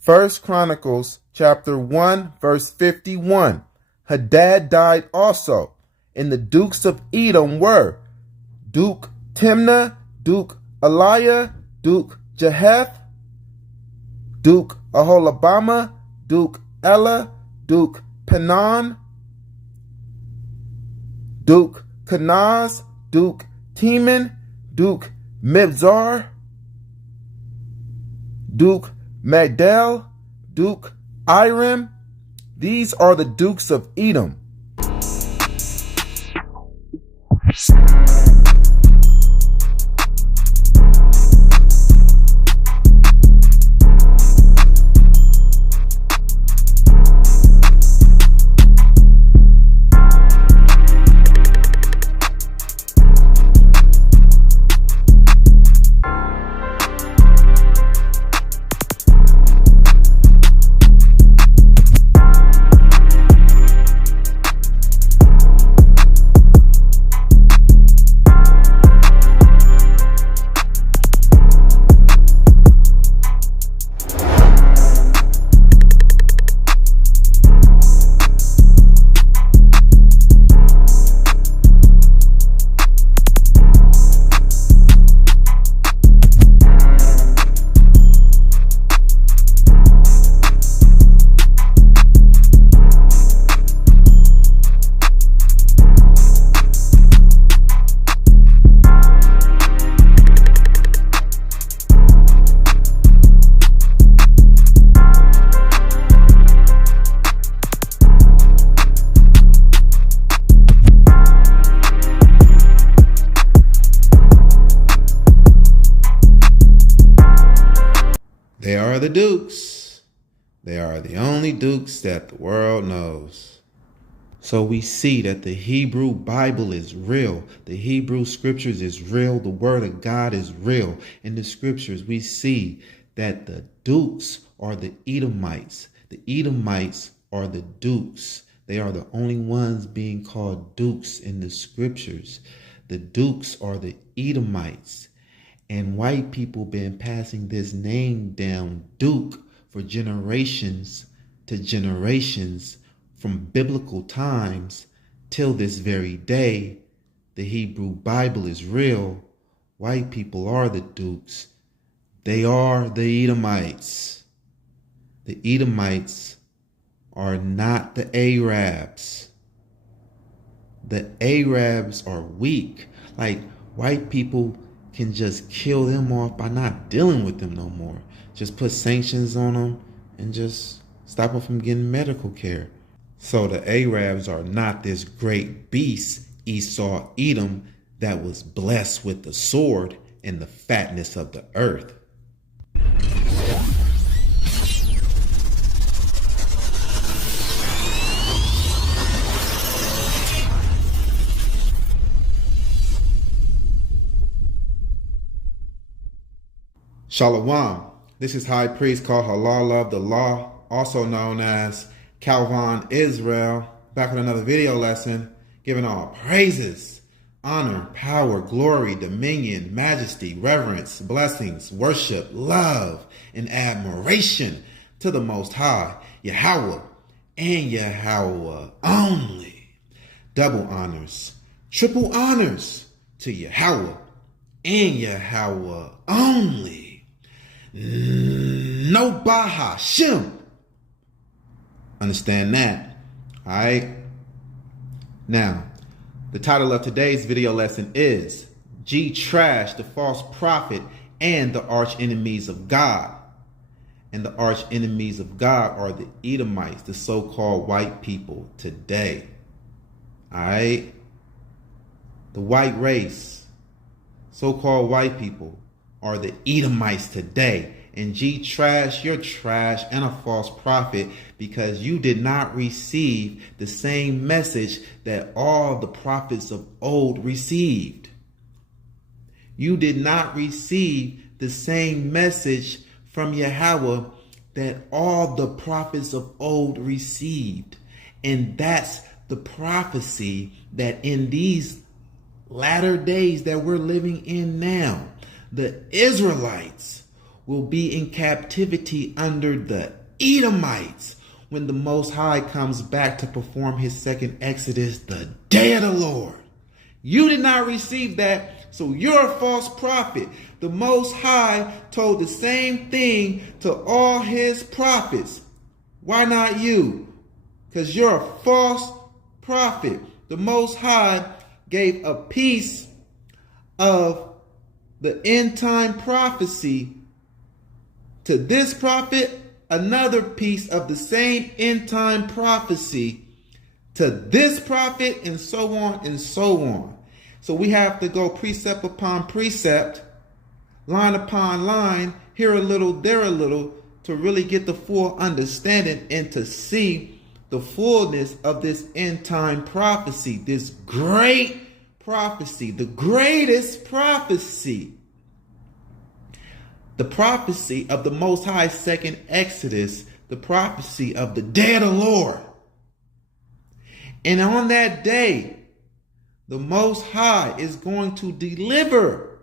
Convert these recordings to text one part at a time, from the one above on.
First Chronicles chapter 1 verse 51. Hadad died also, and the dukes of Edom were Duke Timnah, Duke Eliah, Duke Jeheth, Duke Aholabama, Duke Ella, Duke Penon, Duke Kenaz, Duke Teman, Duke Mibzar, Duke Magdal, Duke Iram. These are the dukes of Edom. They are the dukes. They are the only dukes that the world knows. So we see that the Hebrew Bible is real. The Hebrew scriptures is real. The word of God is real. In the scriptures, we see that the dukes are the Edomites. The Edomites are the dukes. They are the only ones being called dukes in the scriptures. The dukes are the Edomites. And white people been passing this name down, Duke, for generations to generations from biblical times till this very day. The Hebrew Bible is real. White people are the dukes. They are the Edomites. The Edomites are not the Arabs. The Arabs are weak. Like, white people can just kill them off by not dealing with them no more. Just put sanctions on them and just stop them from getting medical care. So the Arabs are not this great beast, Esau, Edom, that was blessed with the sword and the fatness of the earth. Shalom. This is High Priest called Halal of the Law, also known as Calvin Israel, back with another video lesson, giving all praises, honor, power, glory, dominion, majesty, reverence, blessings, worship, love, and admiration to the Most High, Yahweh, and Yahweh only. Double honors, triple honors to Yahweh and Yahweh only. No Baha Shem. Understand that? All right. Now, the title of today's video lesson is G Trash, the false prophet, and the arch enemies of God. And the arch enemies of God are the Edomites, the so-called white people today. All right. The white race, so-called white people, are the Edomites today. And G Trash, you're trash and a false prophet because you did not receive the same message that all the prophets of old received. You did not receive the same message from Yahweh that all the prophets of old received. And that's the prophecy that in these latter days that we're living in now, the Israelites will be in captivity under the Edomites when the Most High comes back to perform his second Exodus, the day of the Lord. You did not receive that, so you're a false prophet. The Most High told the same thing to all his prophets. Why not you? Because you're a false prophet. The Most High gave a piece of the end time prophecy to this prophet, another piece of the same end time prophecy to this prophet, and so on and so on. So we have to go precept upon precept, line upon line, here a little, there a little, to really get the full understanding and to see the fullness of this end time prophecy, this great prophecy, the greatest prophecy. The prophecy of the Most High's second Exodus, the prophecy of the day of the Lord. And on that day, the Most High is going to deliver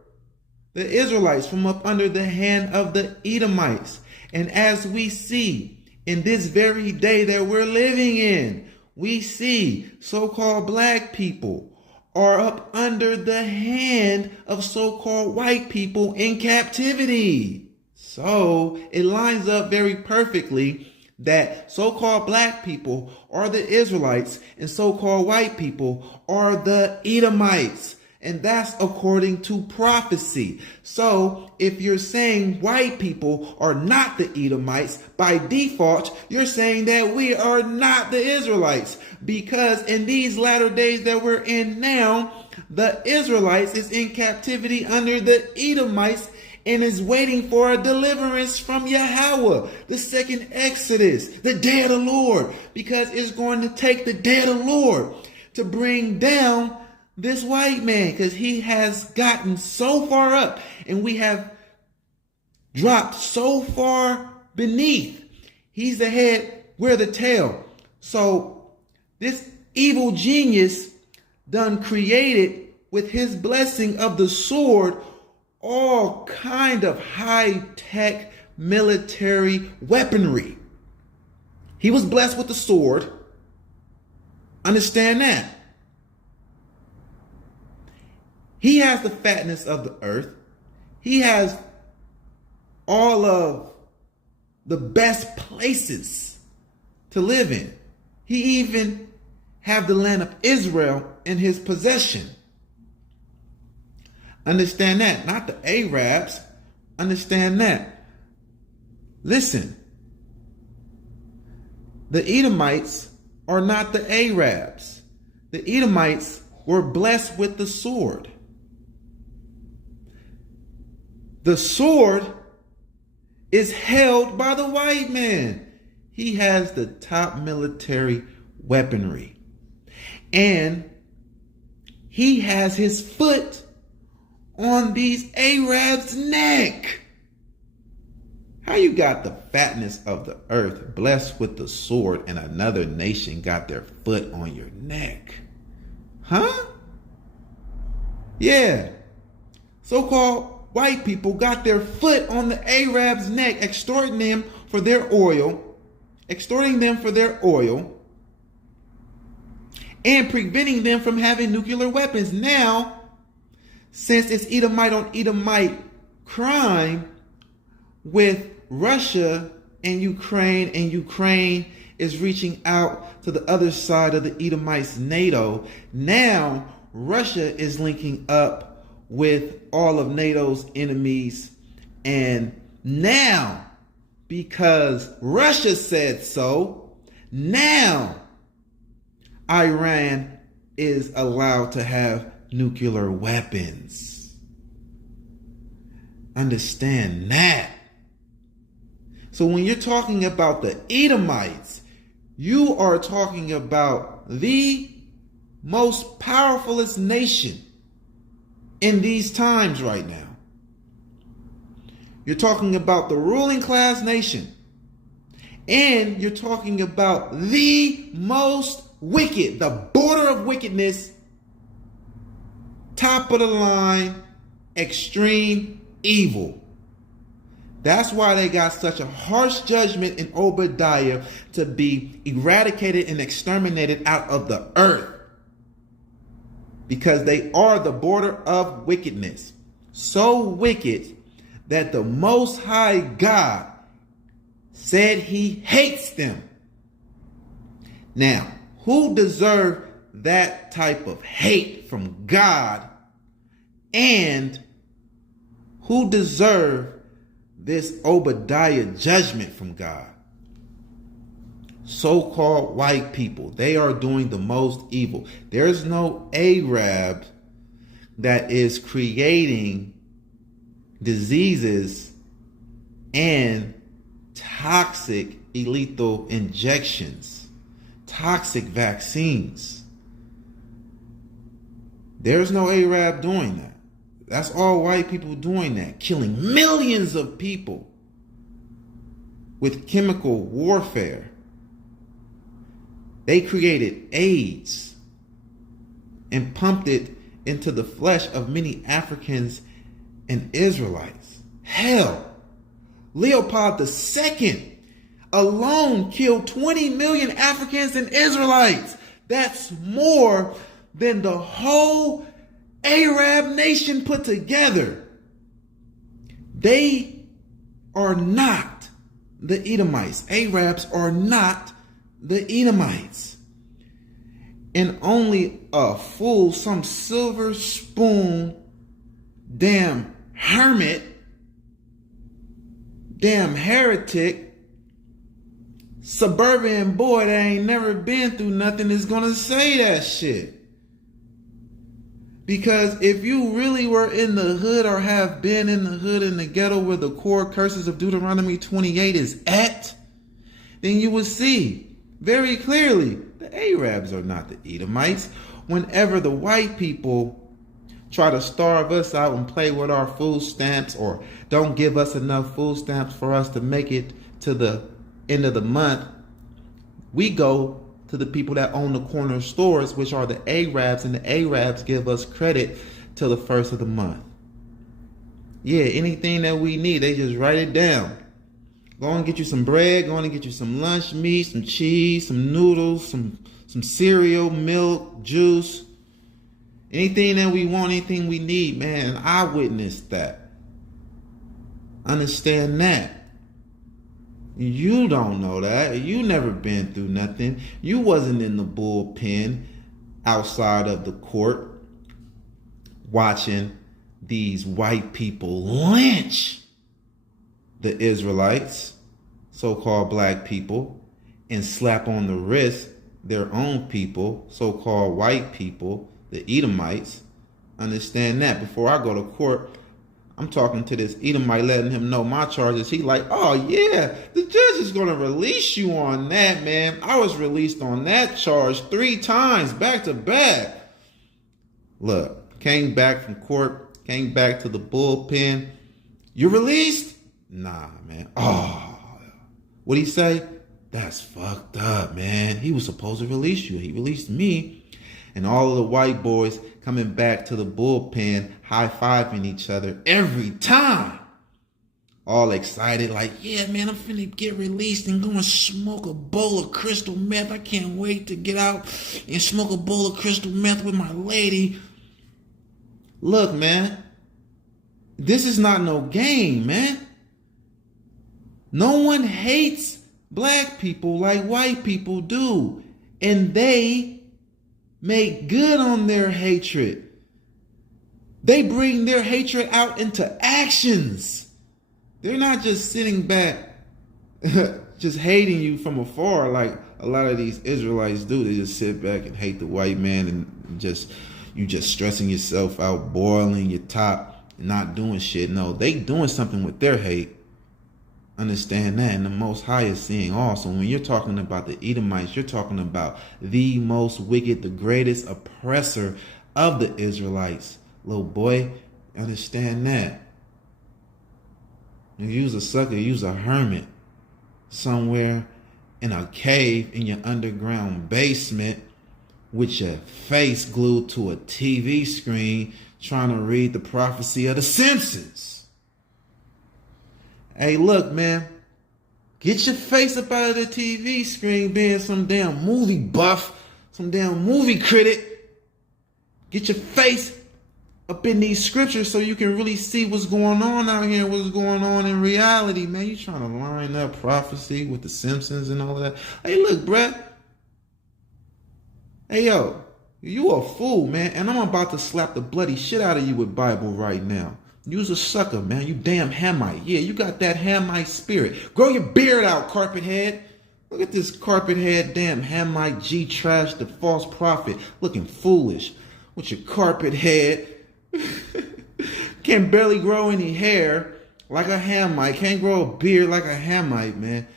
the Israelites from up under the hand of the Edomites. And as we see in this very day that we're living in, we see so-called black people are up under the hand of so-called white people in captivity. So it lines up very perfectly that so-called black people are the Israelites and so-called white people are the Edomites. And that's according to prophecy. So if you're saying white people are not the Edomites, by default, you're saying that we are not the Israelites. Because in these latter days that we're in now, the Israelites is in captivity under the Edomites and is waiting for a deliverance from Yahweh, the second Exodus, the day of the Lord. Because it's going to take the day of the Lord to bring down this white man, because he has gotten so far up and we have dropped so far beneath. He's the head, we're the tail. So this evil genius done created with his blessing of the sword all kind of high-tech military weaponry. He was blessed with the sword. Understand that. He has the fatness of the earth. He has all of the best places to live in. He even have the land of Israel in his possession. Understand that. Not the Arabs. Understand that. Listen. The Edomites are not the Arabs. The Edomites were blessed with the sword. The sword is held by the white man. He has the top military weaponry. And he has his foot on these Arabs' neck. How you got the fatness of the earth blessed with the sword and another nation got their foot on your neck? Huh? Yeah. So-called white people got their foot on the Arabs' neck, extorting them for their oil, and preventing them from having nuclear weapons. Now, since it's Edomite on Edomite crime with Russia and Ukraine is reaching out to the other side of the Edomites' NATO, now Russia is linking up with all of NATO's enemies. And now, because Russia said so, now Iran is allowed to have nuclear weapons. Understand that. So when you're talking about the Edomites, you are talking about the most powerfulest nation in these times right now. You're talking about the ruling class nation. And you're talking about the most wicked, the border of wickedness, top of the line, extreme evil That's why they got such a harsh judgment in Obadiah to be eradicated and exterminated out of the earth. Because they are the border of wickedness. So wicked that the Most High God said he hates them. Now, who deserve that type of hate from God, and who deserve this Obadiah judgment from God? So-called white people. They are doing the most evil. There's no Arab that is creating diseases and toxic lethal injections, toxic vaccines. There's no Arab doing that. That's all white people doing that, killing millions of people with chemical warfare. They created AIDS and pumped it into the flesh of many Africans and Israelites. Hell, Leopold II alone killed 20 million Africans and Israelites. That's more than the whole Arab nation put together. They are not the Edomites. Arabs are not the Edomites. And only a fool, some silver spoon, damn hermit, damn heretic, suburban boy that ain't never been through nothing is gonna say that shit. Because if you really were in the hood or have been in the hood in the ghetto where the core curses of Deuteronomy 28 is at, then you would see very clearly the Arabs are not the Edomites. Whenever the white people try to starve us out and play with our food stamps, or don't give us enough food stamps for us to make it to the end of the month, we go to the people that own the corner stores, which are the Arabs, and the Arabs give us credit till the first of the month. Yeah, anything that we need, they just write it down. Go and get you some bread, go and get you some lunch meat, some cheese, some noodles, some cereal, milk, juice. Anything that we want, anything we need, man. I witnessed that. Understand that. You don't know that. You never been through nothing. You wasn't in the bullpen outside of the court watching these white people lynch the Israelites, so-called black people, and slap on the wrist their own people, so-called white people, the Edomites. Understand that. Before I go to court, I'm talking to this Edomite, letting him know my charges. He like, oh yeah, the judge is going to release you on that, man. I was released on that charge 3 times back to back. Look, came back from court, came back to the bullpen. You released? Nah, man. Oh, what'd he say? That's fucked up, man. He was supposed to release you. He released me. And all of the white boys coming back to the bullpen, high-fiving each other every time. All excited, like, yeah, man, I'm finna get released and go and smoke a bowl of crystal meth. I can't wait to get out and smoke a bowl of crystal meth with my lady. Look, man, this is not no game, man. No one hates black people like white people do. And they make good on their hatred. They bring their hatred out into actions. They're not just sitting back, just hating you from afar like a lot of these Israelites do. They just sit back and hate the white man, and you just stressing yourself out, boiling your top, not doing shit. No, they doing something with their hate. Understand that. And the Most High is seeing all. So when you're talking about the Edomites, you're talking about the most wicked, the greatest oppressor of the Israelites. Little boy, understand that. You use a sucker, use a hermit somewhere in a cave in your underground basement with your face glued to a TV screen trying to read the prophecy of the Simpsons. Hey, look, man. Get your face up out of the TV screen being some damn movie buff, some damn movie critic. Get your face up in these scriptures so you can really see what's going on out here and what's going on in reality, man. You trying to line up prophecy with the Simpsons and all of that. Hey, look, bruh. Hey, yo, you a fool, man. And I'm about to slap the bloody shit out of you with Bible right now. You's a sucker, man. You damn Hamite. Yeah, you got that Hamite spirit. Grow your beard out, carpet head. Look at this carpet head, damn Hamite G-trash, the false prophet, looking foolish with your carpet head. Can't barely grow any hair like a Hamite. Can't grow a beard like a Hamite, man.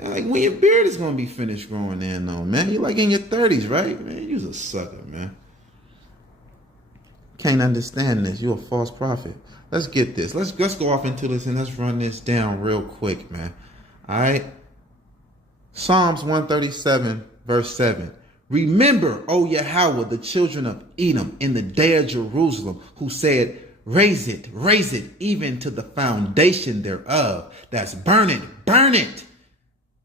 Like, when your beard is going to be finished growing in, though, man. You're like in your 30s, right? Man, you's a sucker, man. Can't understand this. You're a false prophet. Let's get this. Let's go off into this and let's run this down real quick, man. All right? Psalms 137, verse 7. Remember, O Yahweh, the children of Edom, in the day of Jerusalem, who said, raise it, even to the foundation thereof. That's burn it,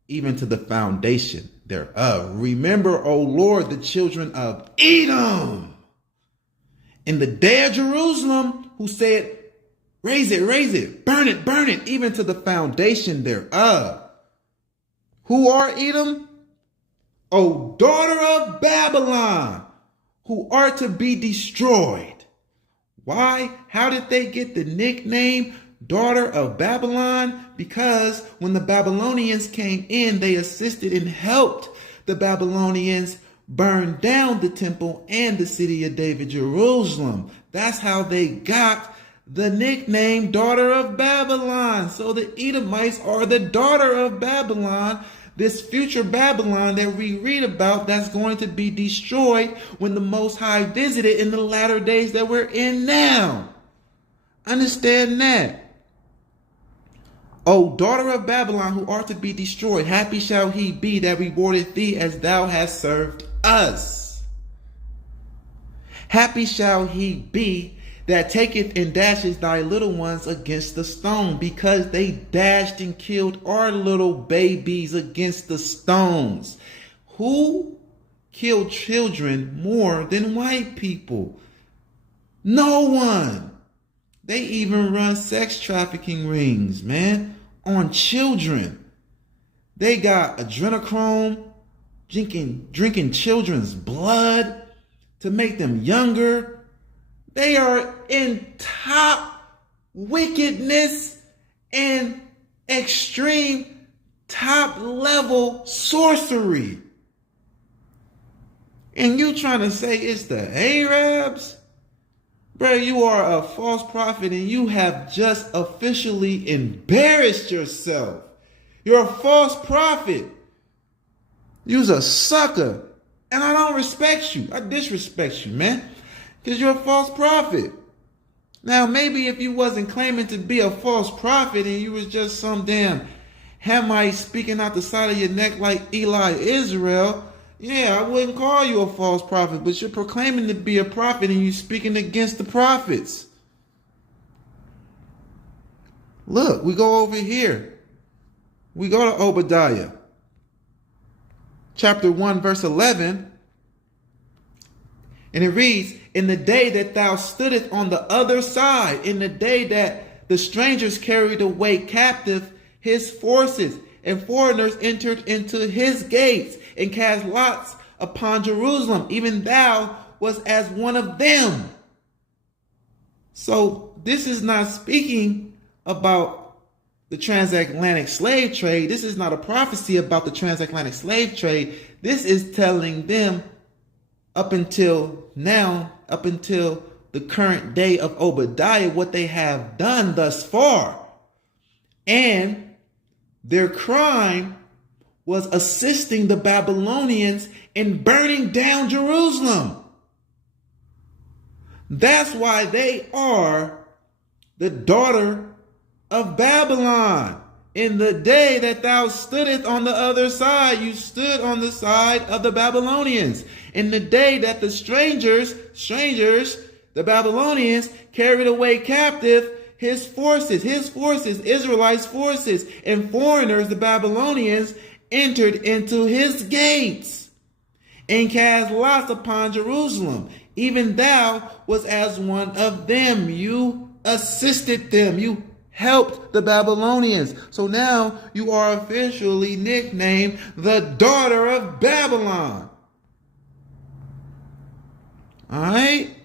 even to the foundation thereof. Remember, O Lord, the children of Edom, in the day of Jerusalem, who said, raise it, burn it, even to the foundation thereof. Who are Edom? O daughter of Babylon, who are to be destroyed. Why? How did they get the nickname daughter of Babylon? Because when the Babylonians came in, they assisted and helped the Babylonians burn down the temple and the city of David, Jerusalem. That's how they got the nickname daughter of Babylon. So the Edomites are the daughter of Babylon, this future Babylon that we read about that's going to be destroyed when the Most High visited in the latter days that we're in now. Understand that. O daughter of Babylon, who art to be destroyed, happy shall he be that rewardeth thee as thou hast served us. Happy shall he be that taketh and dashes thy little ones against the stone, because they dashed and killed our little babies against the stones. Who killed children more than white people? No one. They even run sex trafficking rings, man, on children. They got adrenochrome, drinking children's blood to make them younger. They are in top wickedness and extreme top level sorcery. And you trying to say it's the Arabs? Bro, you are a false prophet and you have just officially embarrassed yourself. You're a false prophet. You's a sucker. And I don't respect you. I disrespect you, man. Because you're a false prophet. Now, maybe if you wasn't claiming to be a false prophet and you was just some damn Hamite speaking out the side of your neck like Eli Israel, yeah, I wouldn't call you a false prophet, but you're proclaiming to be a prophet and you're speaking against the prophets. Look, we go over here. We go to Obadiah. Chapter 1, verse 11. And it reads, in the day that thou stoodest on the other side, in the day that the strangers carried away captive his forces, and foreigners entered into his gates, and cast lots upon Jerusalem, even thou was as one of them. So this is not speaking about the transatlantic slave trade. This is not a prophecy about the transatlantic slave trade. This is telling them up until now, up until the current day of Obadiah, what they have done thus far. And their crime was assisting the Babylonians in burning down Jerusalem. That's why they are the daughter of Babylon. In the day that thou stoodest on the other side, you stood on the side of the Babylonians. In the day that the strangers, the Babylonians, carried away captive his forces, Israelites' forces, and foreigners, the Babylonians, entered into his gates and cast lots upon Jerusalem. Even thou was as one of them. You assisted them. You helped the Babylonians. So now you are officially nicknamed the daughter of Babylon. All right?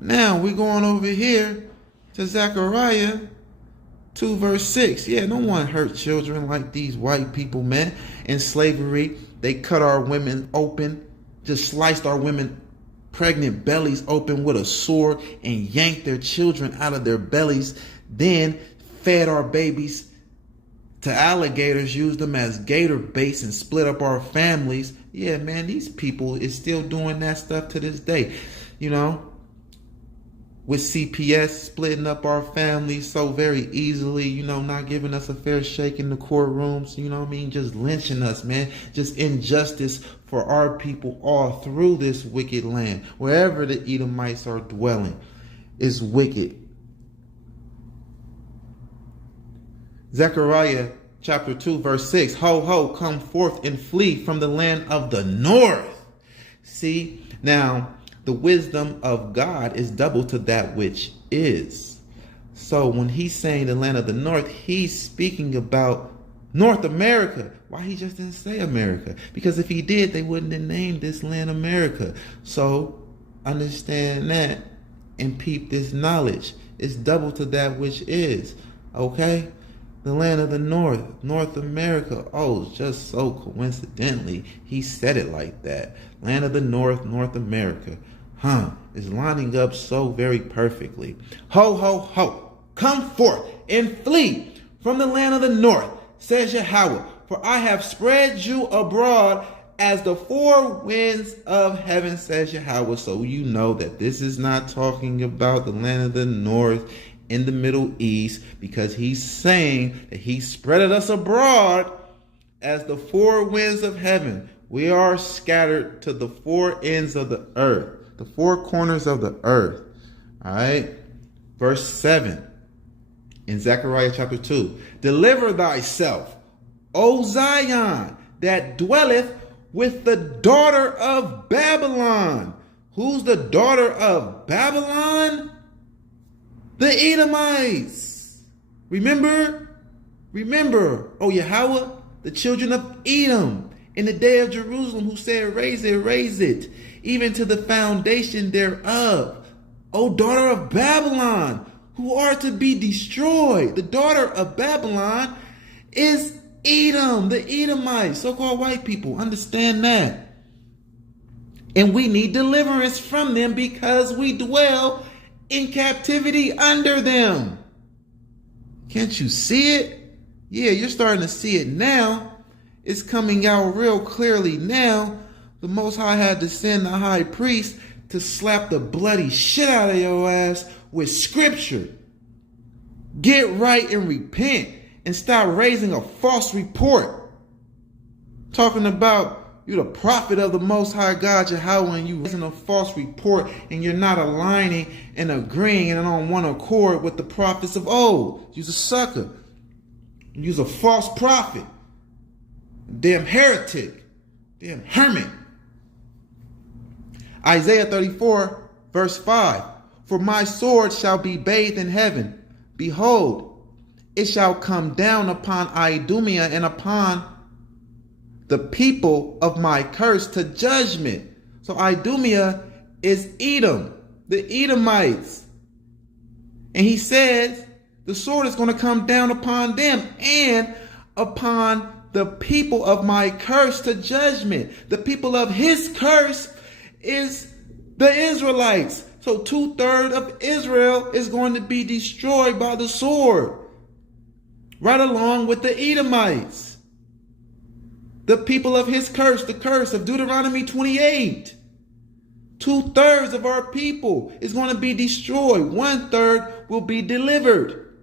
Now we're going over here to Zechariah 2 verse 6. Yeah, no one hurt children like these white people, man. In slavery, they cut our women open, just sliced our women pregnant bellies open with a sword and yanked their children out of their bellies, then fed our babies to alligators, used them as gator baits and split up our families. Yeah, man, these people is still doing that stuff to this day. You know, with CPS splitting up our families so very easily, you know, not giving us a fair shake in the courtrooms, you know what I mean? Just lynching us, man. Just injustice for our people all through this wicked land. Wherever the Edomites are dwelling is wicked. Zechariah chapter 2 verse 6. Ho, ho, come forth and flee from the land of the north. See, now the wisdom of God is double to that which is. So when he's saying the land of the north, he's speaking about North America. Why he just didn't say America? Because if he did, they wouldn't have named this land America. So understand that and peep this knowledge. It's double to that which is. Okay? The land of the north, North America. Oh, just so coincidentally, he said it like that. Land of the north, North America. Is lining up so very perfectly. Ho, ho, ho. Come forth and flee from the land of the north, says Yahweh. For I have spread you abroad as the four winds of heaven, says Yahweh. So you know that this is not talking about the land of the north in the Middle East, because he's saying that he spread us abroad as the four winds of heaven. We are scattered to the four ends of the earth, the four corners of the earth. All right. Verse 7 in Zechariah chapter 2. Deliver thyself, O Zion, that dwelleth with the daughter of Babylon. Who's the daughter of Babylon? The Edomites. Remember, O Yahweh, the children of Edom in the day of Jerusalem, who said, raise it, even to the foundation thereof. O daughter of Babylon, who are to be destroyed. The daughter of Babylon is Edom, the Edomites, so-called white people. Understand that. And we need deliverance from them because we dwell in captivity under them. Can't you see it? Yeah, you're starting to see it now. It's coming out real clearly now. The Most High had to send the high priest to slap the bloody shit out of your ass with scripture. Get right and repent and stop raising a false report. Talking about you're the prophet of the Most High God, Yahweh, and you raising a false report and you're not aligning and agreeing and on one accord with the prophets of old. You're a sucker. You're a false prophet. Damn heretic. Damn hermit. Isaiah 34 verse 5. For my sword shall be bathed in heaven. Behold, it shall come down upon Idumea and upon the people of my curse to judgment. So Idumea is Edom, the Edomites. And he says the sword is going to come down upon them and upon the people of my curse to judgment. The people of his curse is the Israelites. So 2/3 of Israel is going to be destroyed by the sword, right along with the Edomites. The people of his curse, the curse of Deuteronomy 28. 2/3 of our people is going to be destroyed. 1/3 will be delivered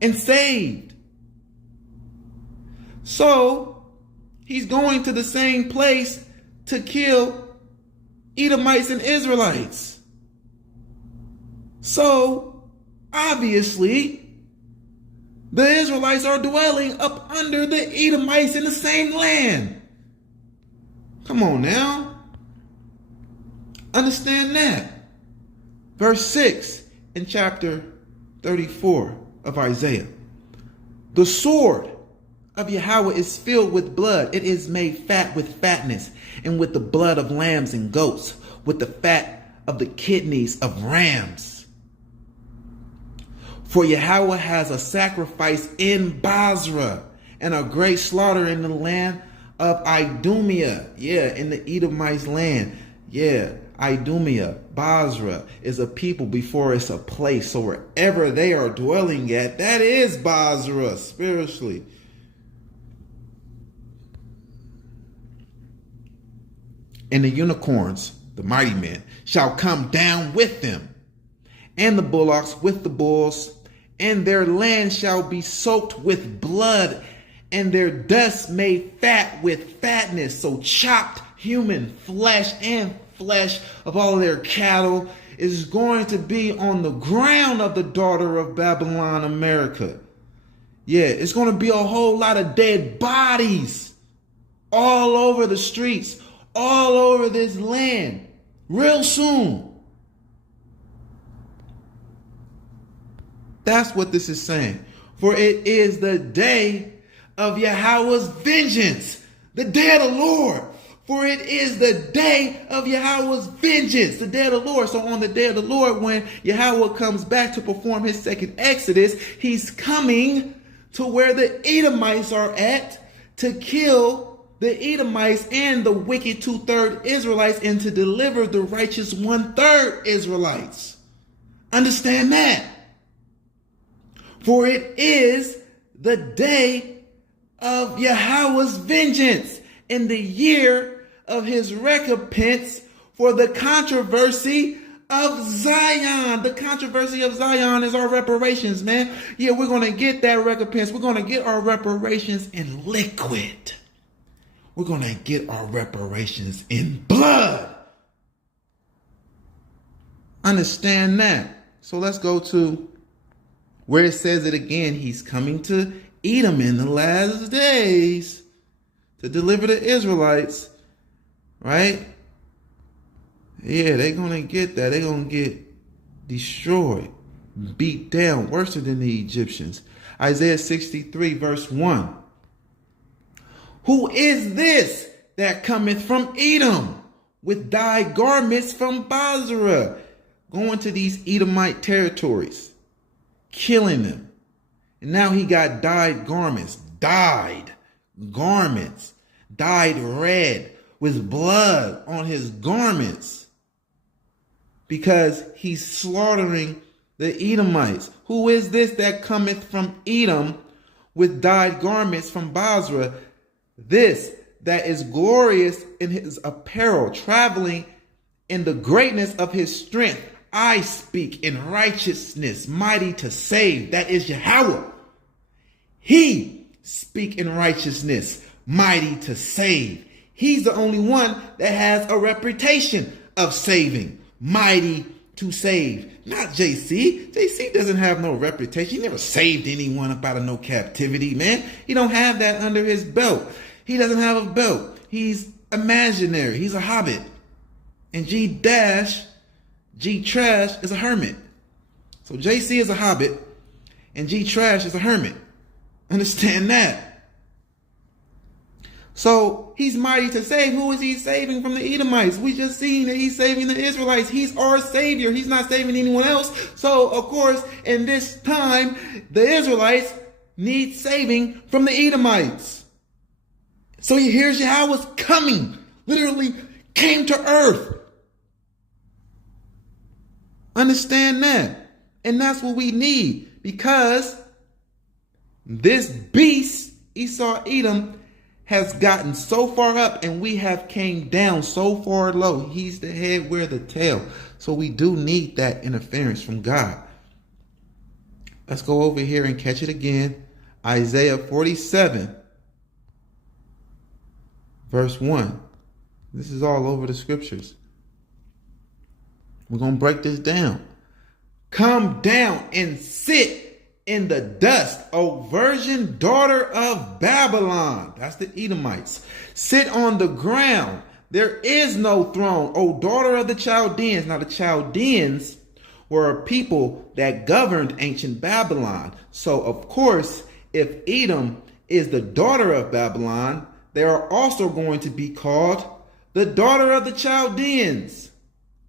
and saved. So he's going to the same place to kill Edomites and Israelites. So Obviously, the Israelites are dwelling up under the Edomites in the same land. Come on now. Understand that. Verse 6 in chapter 34 of Isaiah. The sword of Yahweh is filled with blood. It is made fat with fatness, and with the blood of lambs and goats, with the fat of the kidneys of rams. For Yahweh has a sacrifice in Basra, and a great slaughter in the land of Idumea. Yeah, in the Edomites land. Yeah, Idumea, Basra is a people before it's a place. So wherever they are dwelling at, that is Basra spiritually. And the unicorns, the mighty men, shall come down with them, and the bullocks with the bulls, and their land shall be soaked with blood, and their dust made fat with fatness. So chopped human flesh and flesh of all of their cattle is going to be on the ground of the daughter of Babylon, America. Yeah, it's going to be a whole lot of dead bodies all over the streets, all over this land, real soon. That's what this is saying. For it is the day of Yahweh's vengeance, the day of the Lord. For it is the day of Yahweh's vengeance, the day of the Lord. So on the day of the Lord, when Yahweh comes back to perform his second Exodus, he's coming to where the Edomites are at to kill the Edomites and the wicked 2/3 Israelites, and to deliver the righteous 1/3 Israelites. Understand that. For it is the day of Yahweh's vengeance, in the year of his recompense for the controversy of Zion. The controversy of Zion is our reparations, man. Yeah, we're going to get that recompense. We're going to get our reparations in liquid. We're going to get our reparations in blood. Understand that. So let's go to where it says it again. He's coming to Edom in the last days to deliver the Israelites, right? Yeah, they're going to get that. They're going to get destroyed, beat down, worse than the Egyptians. Isaiah 63 verse 1. Who is this that cometh from Edom with dyed garments from Basra? Going to these Edomite territories, killing them. And now he got dyed garments, dyed red with blood on his garments, because he's slaughtering the Edomites. Who is this that cometh from Edom with dyed garments from Basra? This that is glorious in his apparel, traveling in the greatness of his strength. I speak in righteousness, mighty to save. That is Yahweh. He speak in righteousness, mighty to save. He's the only one that has a reputation of saving, mighty to save. Not JC. JC doesn't have no reputation. He never saved anyone up out of no captivity, man. He don't have that under his belt. He doesn't have a belt. He's imaginary. He's a hobbit. And G Trash is a hermit. So JC is a hobbit and G Trash is a hermit. Understand that. So he's mighty to save. Who is he saving from the Edomites? We just seen that he's saving the Israelites. He's our savior. He's not saving anyone else. So of course, in this time, the Israelites need saving from the Edomites. So here's Yahweh's coming. Literally came to earth. Understand that. And that's what we need, because this beast, Esau, Edom, has gotten so far up and we have came down so far low. He's the head, we're the tail. So we do need that interference from God. Let's go over here and catch it again. Isaiah 47, verse 1. This is all over the scriptures. We're going to break this down. Come down and sit in the dust, O virgin daughter of Babylon. That's the Edomites. Sit on the ground. There is no throne, O daughter of the Chaldeans. Now the Chaldeans were a people that governed ancient Babylon. So of course, if Edom is the daughter of Babylon, they are also going to be called the daughter of the Chaldeans.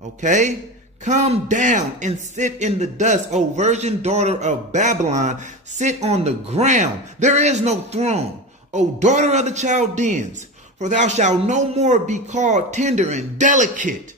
Okay? Come down and sit in the dust, O virgin daughter of Babylon. Sit on the ground. There is no throne, O daughter of the Chaldeans, for thou shalt no more be called tender and delicate.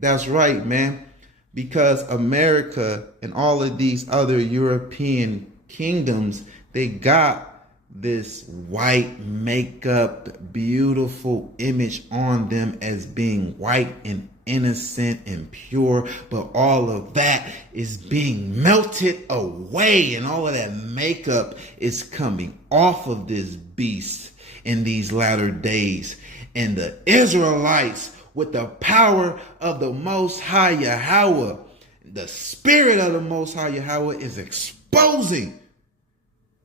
That's right, man. Because America and all of these other European kingdoms, they got this white makeup, beautiful image on them as being white and innocent and pure, but all of that is being melted away, and all of that makeup is coming off of this beast in these latter days. And the Israelites, with the power of the Most High Yahweh, the Spirit of the Most High Yahweh, is exposing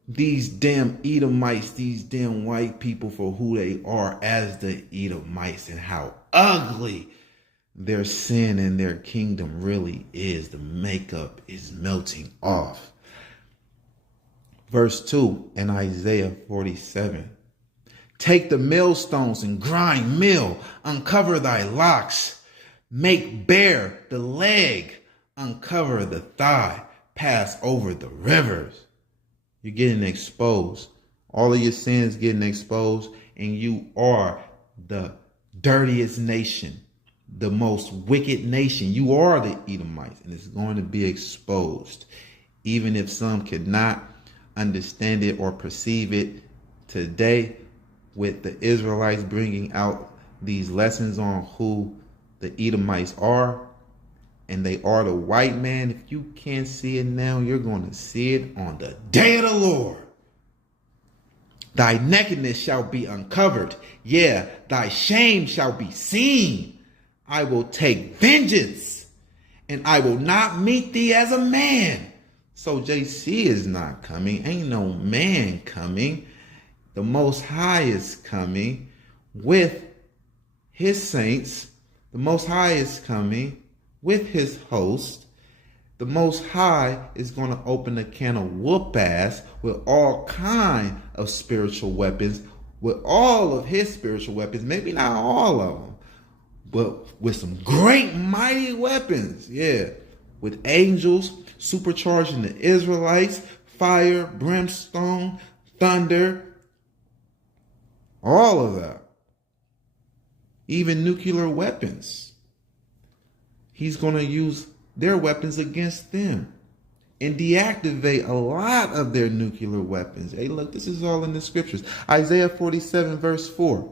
these damn Edomites, these damn white people, for who they are as the Edomites, and how ugly their sin and their kingdom really is. The makeup is melting off. Verse 2 in Isaiah 47. Take the millstones and grind meal, uncover thy locks, make bare the leg, uncover the thigh, pass over the rivers. You're getting exposed. All of your sins getting exposed, and you are the dirtiest nation, the most wicked nation. You are the Edomites, and it's going to be exposed. Even if some could not understand it or perceive it today, with the Israelites bringing out these lessons on who the Edomites are, and they are the white man. If you can't see it now, you're going to see it on the day of the Lord. Thy nakedness shall be uncovered. Yeah, thy shame shall be seen. I will take vengeance, and I will not meet thee as a man. So JC is not coming. Ain't no man coming. The Most High is coming with his saints. The Most High is coming with his host. The Most High is going to open a can of whoop ass with all kind of spiritual weapons, with all of his spiritual weapons, maybe not all of them, but with some great mighty weapons. Yeah, with angels supercharging the Israelites, fire, brimstone, thunder, all of that. Even nuclear weapons. He's going to use their weapons against them and deactivate a lot of their nuclear weapons. Hey, look, this is all in the scriptures. Isaiah 47 verse 4.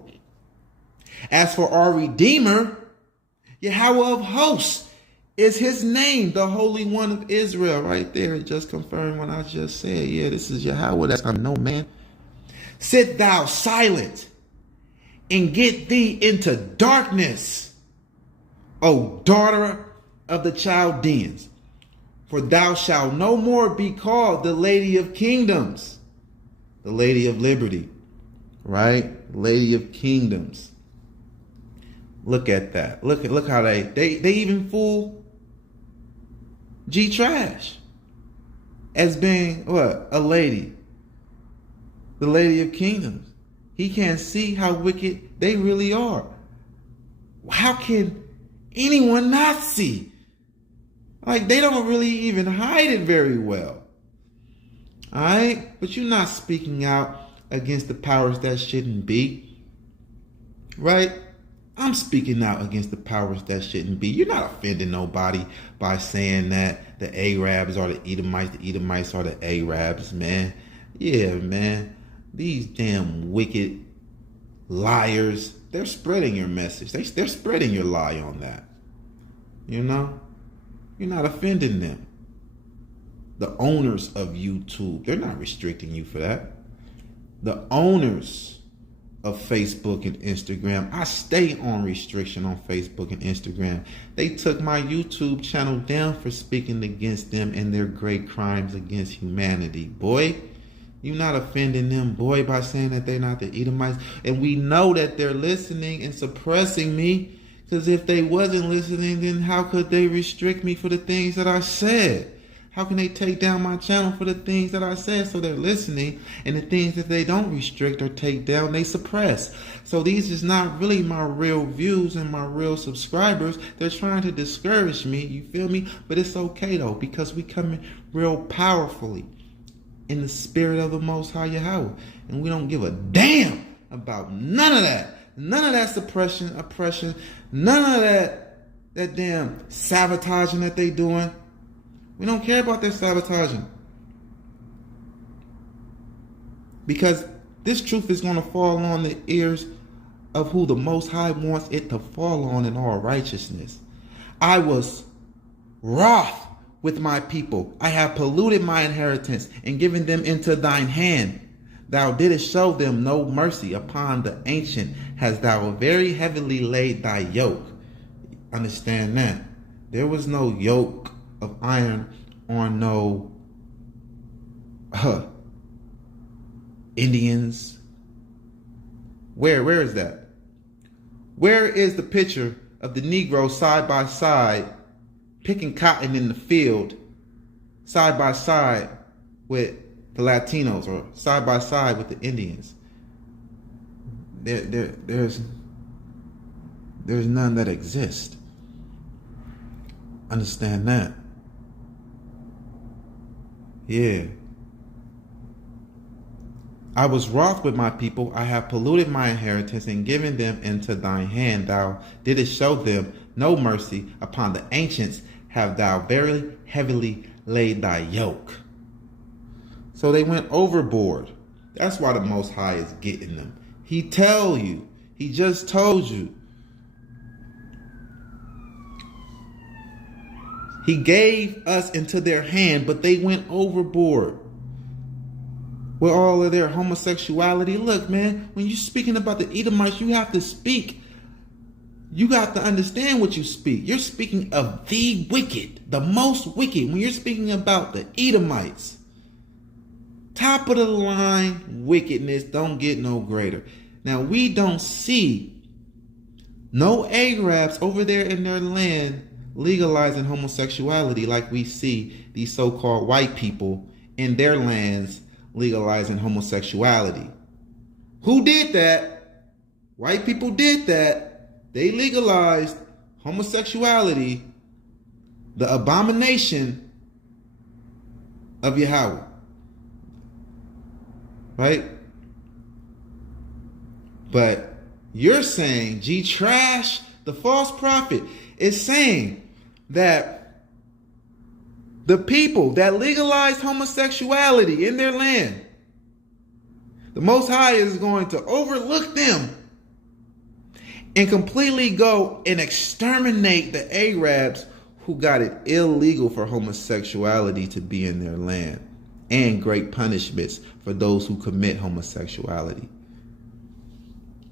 As for our Redeemer, Yahweh of hosts is his name, the Holy One of Israel. Right there, it just confirmed what I just said. Yeah, this is Yahweh. That's not no man. Sit thou silent and get thee into darkness, O daughter of the Chaldeans, for thou shalt no more be called the Lady of Kingdoms, the Lady of Liberty, right? Lady of Kingdoms. Look at that. Look how they even fool G Trash as being what? A lady. The Lady of Kingdoms. He can't see how wicked they really are. How can anyone not see? Like, they don't really even hide it very well. All right? But you're not speaking out against the powers that shouldn't be. Right? I'm speaking out against the powers that shouldn't be. You're not offending nobody by saying that the Arabs are the Edomites are the Arabs, man. Yeah, man. These damn wicked liars, they're spreading your message. They're spreading your lie on that. You know? You're not offending them. The owners of YouTube, they're not restricting you for that. The owners of Facebook and Instagram. I stay on restriction on Facebook and Instagram. They took my YouTube channel down for speaking against them and their great crimes against humanity. Boy, you not offending them, boy, by saying that they're not the Edomites. And we know that they're listening and suppressing me, because if they wasn't listening, then how could they restrict me for the things that I said? How can they take down my channel for the things that I said? So they're listening, and the things that they don't restrict or take down, they suppress. So these is not really my real views and my real subscribers. They're trying to discourage me, you feel me? But it's okay though, because we come in real powerfully in the spirit of the Most High Yahweh. And we don't give a damn about none of that. None of that suppression, oppression, none of that damn sabotaging that they doing. We don't care about their sabotaging. Because this truth is going to fall on the ears of who the Most High wants it to fall on in all righteousness. I was wroth with my people. I have polluted my inheritance and given them into thine hand. Thou didst show them no mercy. Upon the ancient hast thou very heavily laid thy yoke. Understand that. There was no yoke of iron on no Indians. Where is that? Where is the picture of the Negro side by side picking cotton in the field, side by side with the Latinos, or side by side with the Indians? There's none that exist. Understand that. Yeah. I was wroth with my people. I have polluted my inheritance and given them into thine hand. Thou didst show them no mercy. Upon the ancients have thou very heavily laid thy yoke. So they went overboard. That's why the Most High is getting them. He tell you. He just told you. He gave us into their hand, but they went overboard with all of their homosexuality. Look, man, when you're speaking about the Edomites, you have to speak. You got to understand what you speak. You're speaking of the wicked, the most wicked. When you're speaking about the Edomites, top of the line wickedness don't get no greater. Now, we don't see no Arabs over there in their land legalizing homosexuality like we see these so-called white people in their lands legalizing homosexuality. Who did that? White people did that. They legalized homosexuality, the abomination of Yahweh. Right? But you're saying, G Trash, the false prophet, is saying that the people that legalized homosexuality in their land, the Most High is going to overlook them and completely go and exterminate the Arabs who got it illegal for homosexuality to be in their land, and great punishments for those who commit homosexuality.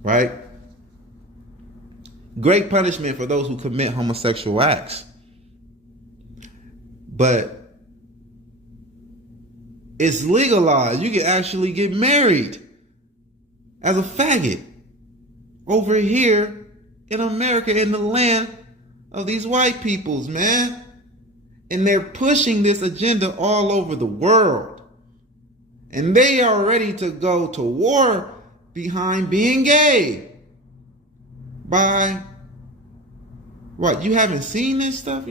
Right? Great punishment for those who commit homosexual acts. But it's legalized. You can actually get married as a faggot over here in America, in the land of these white peoples, man. And they're pushing this agenda all over the world. And they are ready to go to war behind being gay. By what? You haven't seen this stuff?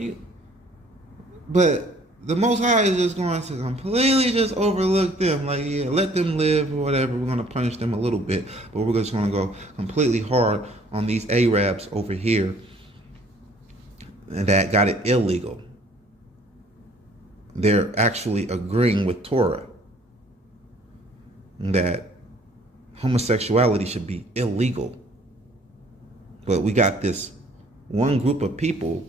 But the Most High is just going to completely just overlook them. Like, yeah, let them live or whatever. We're going to punish them a little bit, but we're just going to go completely hard on these Arabs over here that got it illegal. They're actually agreeing with Torah that homosexuality should be illegal. But we got this one group of people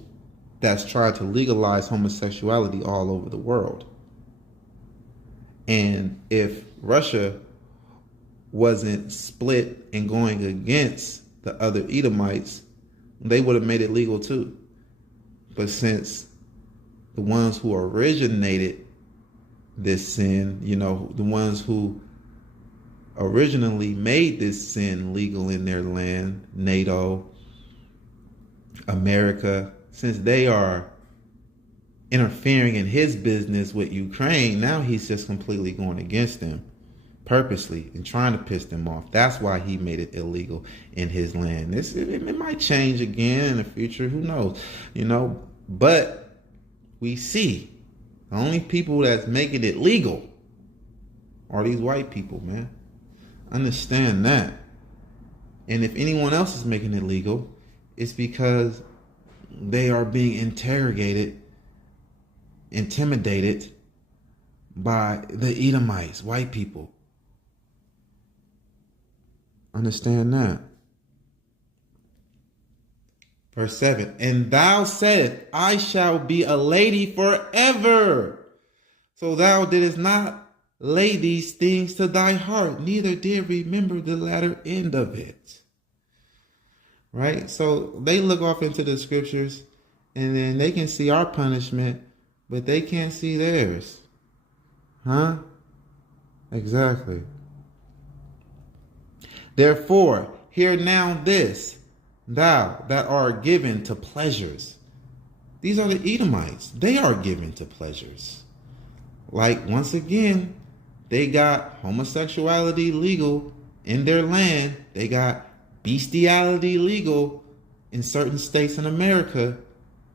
that's trying to legalize homosexuality all over the world. And if Russia wasn't split and going against the other Edomites, they would have made it legal too. But since the ones who originated this sin, the ones who originally made this sin legal in their land, NATO, America, since they are interfering in his business with Ukraine, now he's just completely going against them purposely and trying to piss them off. That's why he made it illegal in his land. It might change again in the future. Who knows? But we see the only people that's making it legal are these white people, man. Understand that. And if anyone else is making it legal, it's because they are being intimidated by the Edomites, white people. Understand that. Verse 7, and thou saidst, I shall be a lady forever. So thou didst not lay these things to thy heart, neither did remember the latter end of it. Right? So they look off into the scriptures and then they can see our punishment, but they can't see theirs. Huh? Exactly. Therefore, hear now this, thou that art given to pleasures. These are the Edomites. They are given to pleasures. Like, once again, they got homosexuality legal in their land. They got bestiality legal in certain states in America.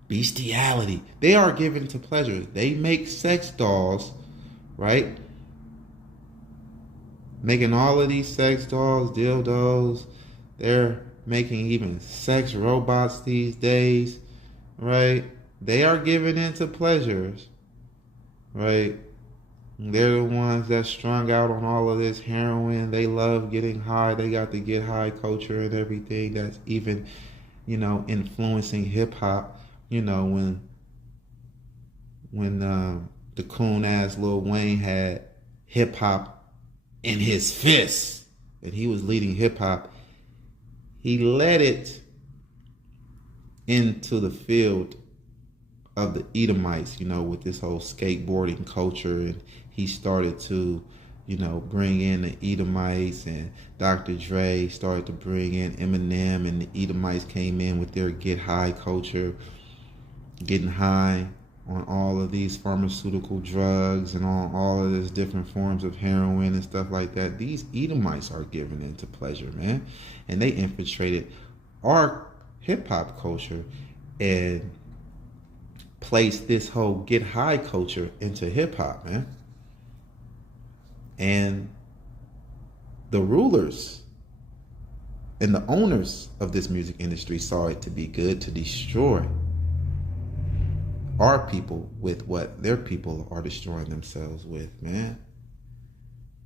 Bestiality. They are given to pleasures. They make sex dolls, right? Making all of these sex dolls, dildos. They're making even sex robots these days, right? They are given into pleasures, right? They're the ones that strung out on all of this heroin. They love getting high. They got the get high culture and everything that's even, influencing hip hop. When the coon ass Lil Wayne had hip hop in his fists and he was leading hip hop, he led it into the field of the Edomites, with this whole skateboarding culture, and he started to, bring in the Edomites, and Dr. Dre started to bring in Eminem, and the Edomites came in with their get high culture, getting high on all of these pharmaceutical drugs and on all of these different forms of heroin and stuff like that. These Edomites are given into pleasure, man. And they infiltrated our hip-hop culture and placed this whole get high culture into hip-hop, man. And the rulers and the owners of this music industry saw it to be good to destroy our people with what their people are destroying themselves with, man.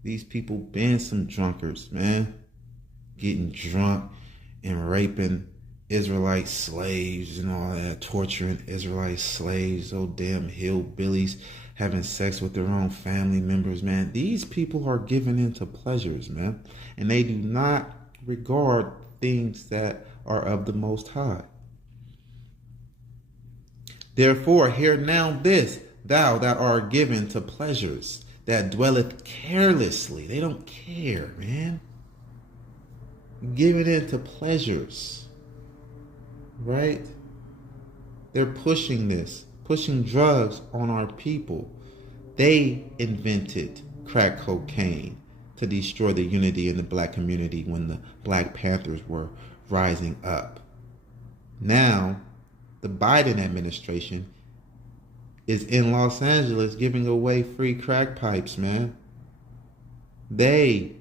These people been some drunkards, man. Getting drunk and raping Israelite slaves and all that, torturing Israelite slaves, oh damn hillbillies, having sex with their own family members, man. These people are given into pleasures, man. And they do not regard things that are of the Most High. Therefore, hear now this, thou that art given to pleasures, that dwelleth carelessly. They don't care, man. Given into pleasures, right? They're pushing drugs on our people. They invented crack cocaine to destroy the unity in the black community when the Black Panthers were rising up. Now, the Biden administration is in Los Angeles giving away free crack pipes, man. They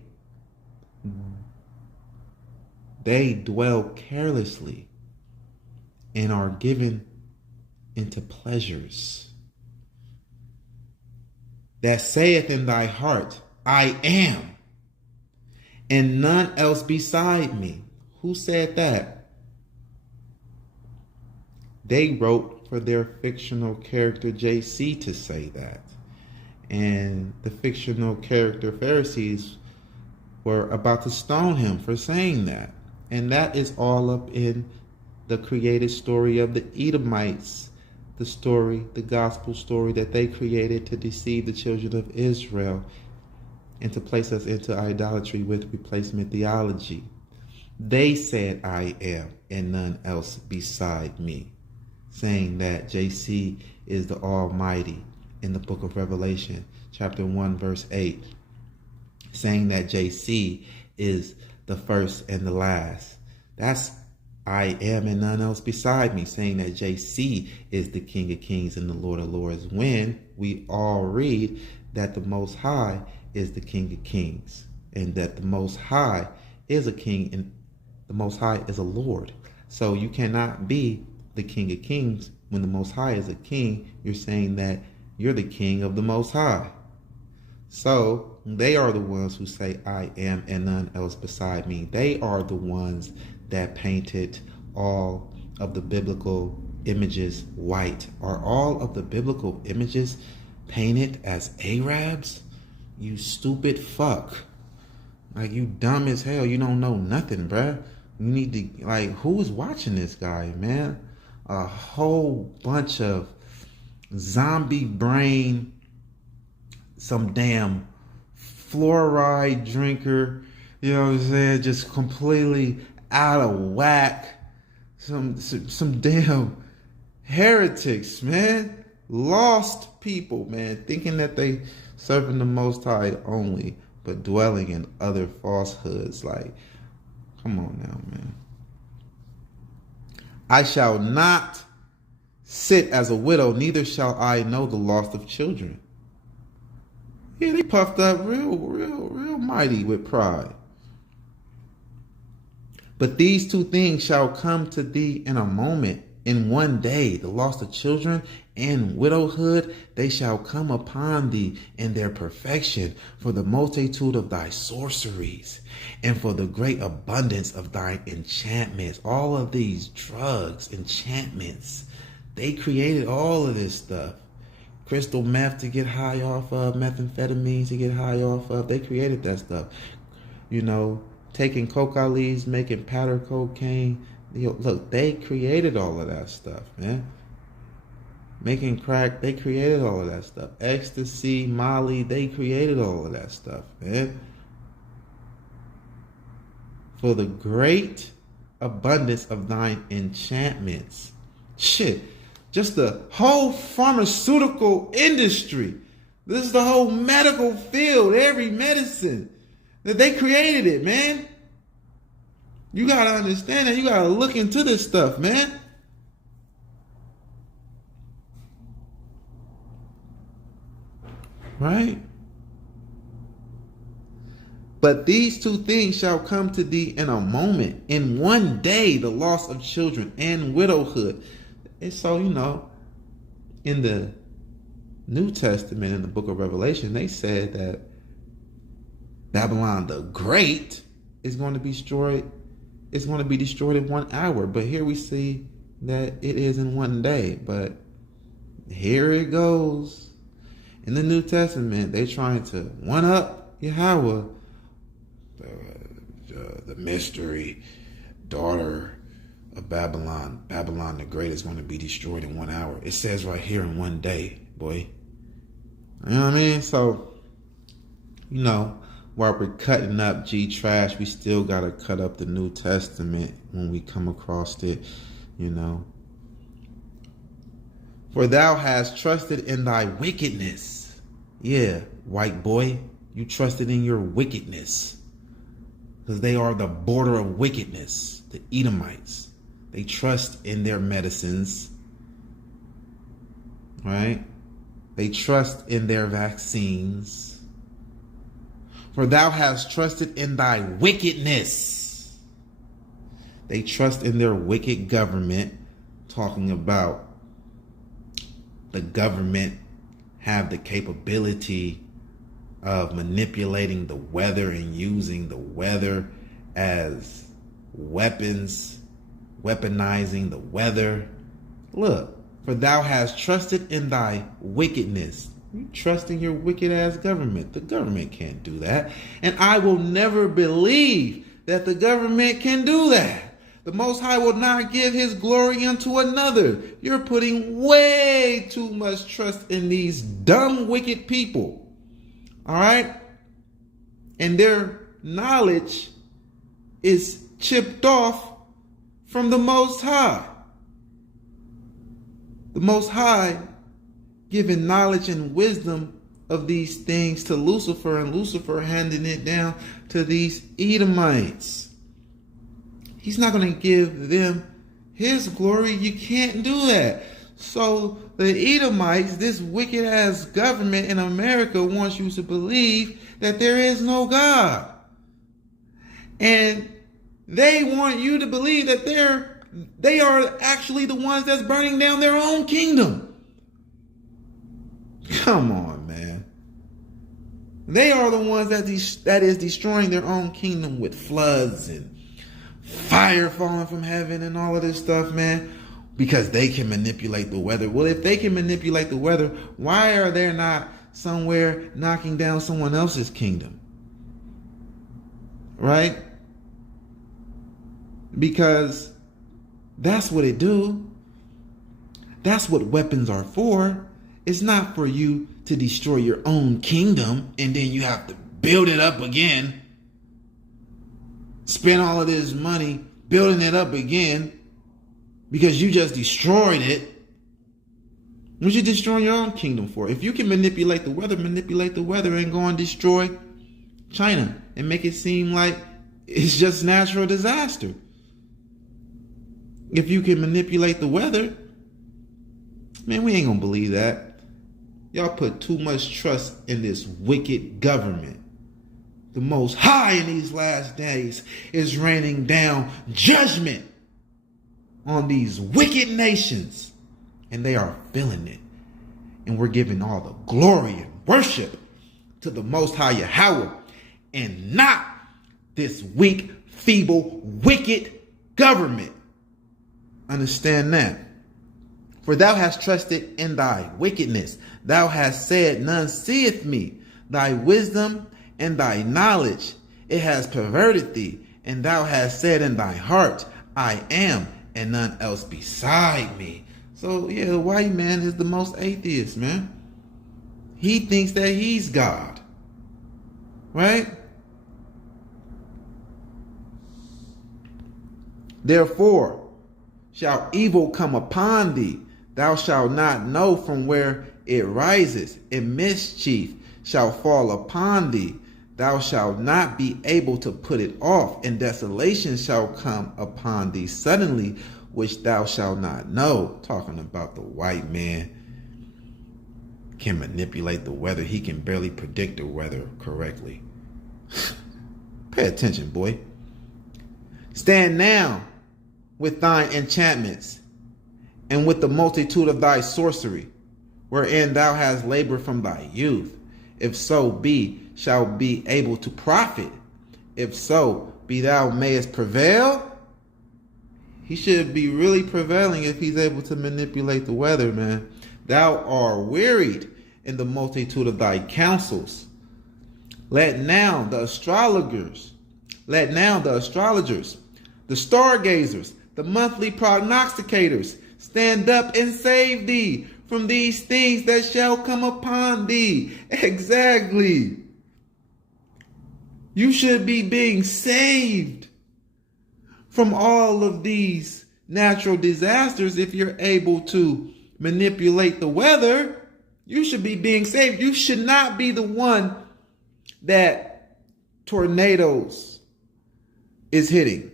dwell carelessly and are given into pleasures. That saith in thy heart, I am, and none else beside me. Who said that? They wrote for their fictional character JC to say that. And the fictional character Pharisees were about to stone him for saying that. And that is all up in the created story of the Edomites, the story, the gospel story that they created to deceive the children of Israel and to place us into idolatry with replacement theology. They said, I am, and none else beside me, saying that JC is the Almighty in the book of Revelation, chapter 1, verse 8, saying that JC is the first and the last. That's I am and none else beside me, saying that JC is the King of Kings and the Lord of Lords, when we all read that the Most High is the King of Kings, and that the Most High is a king and the Most High is a Lord. So you cannot be the King of Kings when the Most High is a king. You're saying that you're the King of the Most High. So they are the ones who say, I am and none else beside me. They are the ones that painted all of the biblical images white. Are all of the biblical images painted as Arabs? You stupid fuck. Like, you dumb as hell. You don't know nothing, bruh. You need to, like, who's watching this guy, man? A whole bunch of zombie brain, some damn fluoride drinker, you know what I'm saying? Just completely out of whack. Some damn heretics, man. Lost people, man, thinking that they serving the Most High only, but dwelling in other falsehoods. Like, come on now, man. I shall not sit as a widow, neither shall I know the loss of children. Yeah, they puffed up real mighty with pride. But these two things shall come to thee in a moment, in one day, the loss of children and widowhood, they shall come upon thee in their perfection, for the multitude of thy sorceries, and for the great abundance of thine enchantments. All of these drugs, enchantments, they created all of this stuff. Crystal meth to get high off of, methamphetamines to get high off of. They created that stuff. You know, taking coca leaves, making powder cocaine. Look, they created all of that stuff, man. Making crack, they created all of that stuff. Ecstasy, Molly, they created all of that stuff, man. For the great abundance of thine enchantments. Shit, just the whole pharmaceutical industry. This is the whole medical field, every medicine. That they created it, man. You gotta understand that. You gotta look into this stuff, man. Right? But these two things shall come to thee in a moment, in one day, the loss of children and widowhood. And so, you know, in the New Testament, in the book of Revelation, they said that Babylon the Great is going to be destroyed. It's going to be destroyed in 1 hour. But here we see that it is in 1 day. But here it goes. In the New Testament, they're trying to one-up Yahweh, the mystery daughter of Babylon. Babylon the Great is going to be destroyed in 1 hour. It says right here in 1 day, boy. You know what I mean? So, you know, while we're cutting up G-Trash, we still got to cut up the New Testament when we come across it, you know. For thou hast trusted in thy wickedness. Yeah, white boy, you trusted in your wickedness. Because they are the border of wickedness, the Edomites. They trust in their medicines, right? They trust in their vaccines. For thou hast trusted in thy wickedness. They trust in their wicked government, talking about the government have the capability of manipulating the weather and using the weather as weapons, weaponizing the weather. Look, for thou hast trusted in thy wickedness. You trust in your wicked ass government. The government can't do that. And I will never believe that the government can do that. The Most High will not give his glory unto another. You're putting way too much trust in these dumb, wicked people. All right? And their knowledge is chipped off from the Most High. The Most High giving knowledge and wisdom of these things to Lucifer, and Lucifer handing it down to these Edomites. He's not going to give them his glory. You can't do that. So the Edomites, this wicked ass government in America, wants you to believe that there is no God. And they want you to believe that they are actually the ones that's burning down their own kingdom. Come on, man. They are the ones that is destroying their own kingdom with floods and fire falling from heaven and all of this stuff, man, because they can manipulate the weather. Well, if they can manipulate the weather, why are they not somewhere knocking down someone else's kingdom? Right? Because that's what it do. That's what weapons are for. It's not for you to destroy your own kingdom and then you have to build it up again. Spend all of this money building it up again because you just destroyed it. What you destroying your own kingdom for? If you can manipulate the weather and go and destroy China and make it seem like it's just natural disaster. If you can manipulate the weather, man, we ain't gonna believe that. Y'all put too much trust in this wicked government. The Most High in these last days is raining down judgment on these wicked nations. And they are feeling it. And we're giving all the glory and worship to the Most High Yahweh. And not this weak, feeble, wicked government. Understand that. For thou hast trusted in thy wickedness. Thou hast said, none seeth me. Thy wisdom and thy knowledge, it has perverted thee. And thou hast said in thy heart, I am, and none else beside me. So, yeah, the white man is the most atheist, man. He thinks that he's God. Right? Therefore, shall evil come upon thee. Thou shalt not know from where it rises, and mischief shall fall upon thee. Thou shalt not be able to put it off, and desolation shall come upon thee suddenly, which thou shalt not know. Talking about the white man can manipulate the weather. He can barely predict the weather correctly. Pay attention, boy. Stand now with thine enchantments, and with the multitude of thy sorcery, wherein thou hast labored from thy youth. If so be, shall be able to profit. If so be thou mayest prevail. He should be really prevailing if he's able to manipulate the weather, man. Thou art wearied in the multitude of thy counsels. Let now the astrologers, the stargazers, the monthly prognosticators, stand up and save thee from these things that shall come upon thee. Exactly. You should be being saved from all of these natural disasters if you're able to manipulate the weather. You should be being saved. You should not be the one that tornadoes is hitting.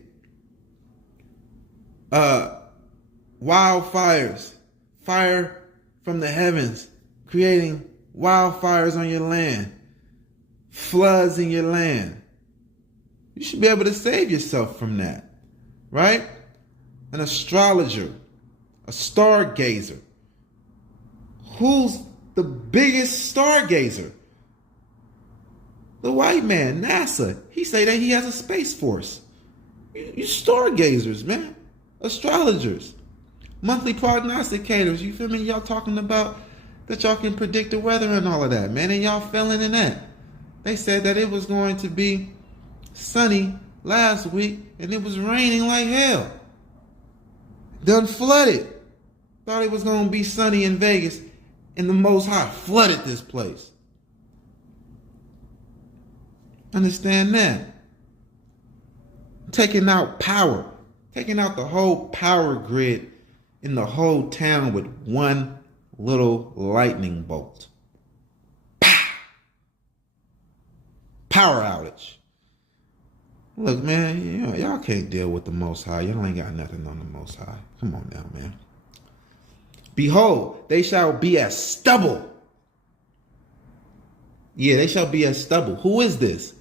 Wildfires, fire from the heavens, creating wildfires on your land, floods in your land. You should be able to save yourself from that, right? An astrologer, a stargazer. Who's the biggest stargazer? The white man, NASA. He say that he has a space force. You stargazers, man. Astrologers. Monthly prognosticators. You feel me? Y'all talking about that y'all can predict the weather and all of that, man, and y'all failing in that. They said that it was going to be sunny last week and it was raining like hell. Done flooded. Thought it was going to be sunny in Vegas and the Most High flooded this place. Understand that? Taking out power. Taking out the whole power grid in the whole town with one little lightning bolt. Pow! Power outage. Look, man, y'all can't deal with the Most High. Y'all ain't got nothing on the Most High. Come on now, man. Behold, they shall be as stubble. Yeah, they shall be as stubble. Who is this?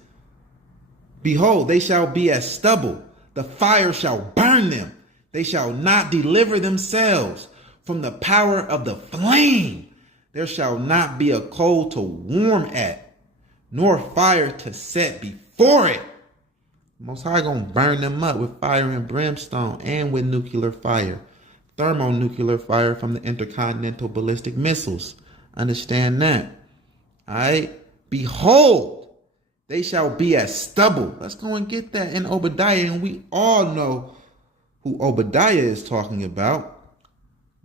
Behold, they shall be as stubble. The fire shall burn them. They shall not deliver themselves from the power of the flame. There shall not be a coal to warm at, nor fire to set before it. Most High gonna burn them up with fire and brimstone and with nuclear fire. Thermonuclear fire from the intercontinental ballistic missiles. Understand that. Alright? Behold, they shall be as stubble. Let's go and get that in Obadiah. And we all know who Obadiah is talking about.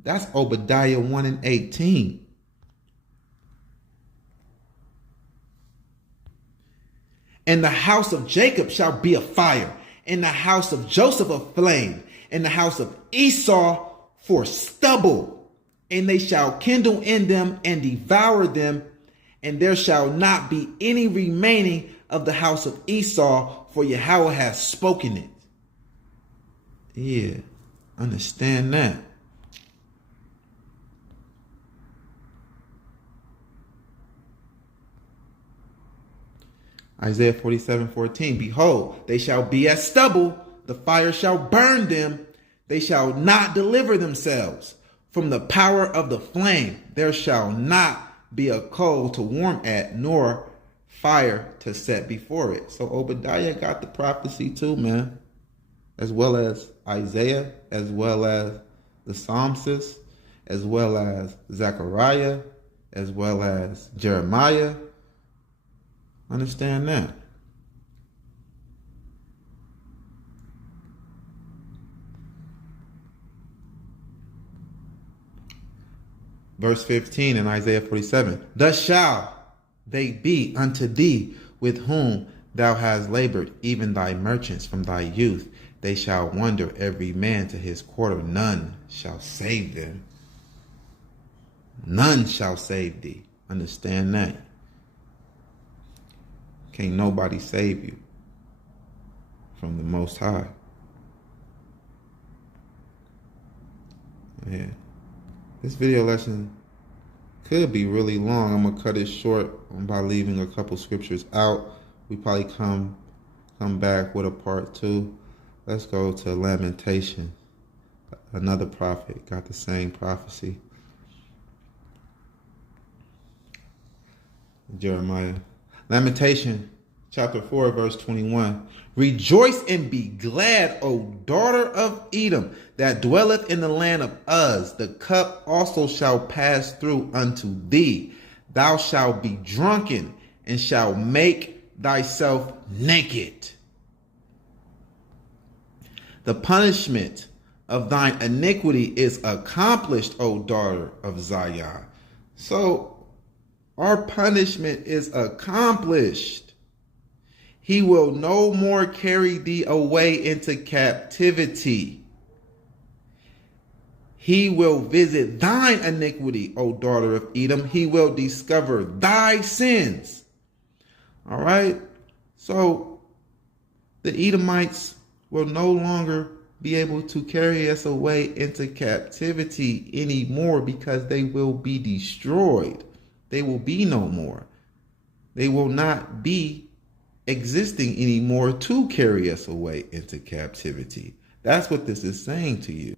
That's Obadiah 1 and 18. And the house of Jacob shall be a fire, and the house of Joseph a flame, and the house of Esau for stubble. And they shall kindle in them and devour them, and there shall not be any remaining of the house of Esau, for Yahweh has spoken it. Yeah, understand that. Isaiah 47:14. Behold, they shall be as stubble. The fire shall burn them. They shall not deliver themselves from the power of the flame. There shall not be a coal to warm at, nor fire to set before it. So Obadiah got the prophecy too, man. As well as Isaiah, as well as the Psalmist, as well as Zechariah, as well as Jeremiah. Understand that. Verse 15 in Isaiah 47. Thus shall they be unto thee with whom thou hast labored, even thy merchants from thy youth. They shall wander every man to his quarter. None shall save them. None shall save thee. Understand that. Can't nobody save you from the Most High. Yeah. This video lesson could be really long. I'm going to cut it short by leaving a couple scriptures out. We probably come back with a part 2. Let's go to Lamentation. Another prophet got the same prophecy. Jeremiah. Lamentation, chapter 4, verse 21. Rejoice and be glad, O daughter of Edom, that dwelleth in the land of Uz. The cup also shall pass through unto thee. Thou shalt be drunken and shalt make thyself naked. The punishment of thine iniquity is accomplished, O daughter of Zion. So, our punishment is accomplished. He will no more carry thee away into captivity. He will visit thine iniquity, O daughter of Edom. He will discover thy sins. All right? So, the Edomites will no longer be able to carry us away into captivity anymore because they will be destroyed. They will be no more. They will not be existing anymore to carry us away into captivity. That's what this is saying to you.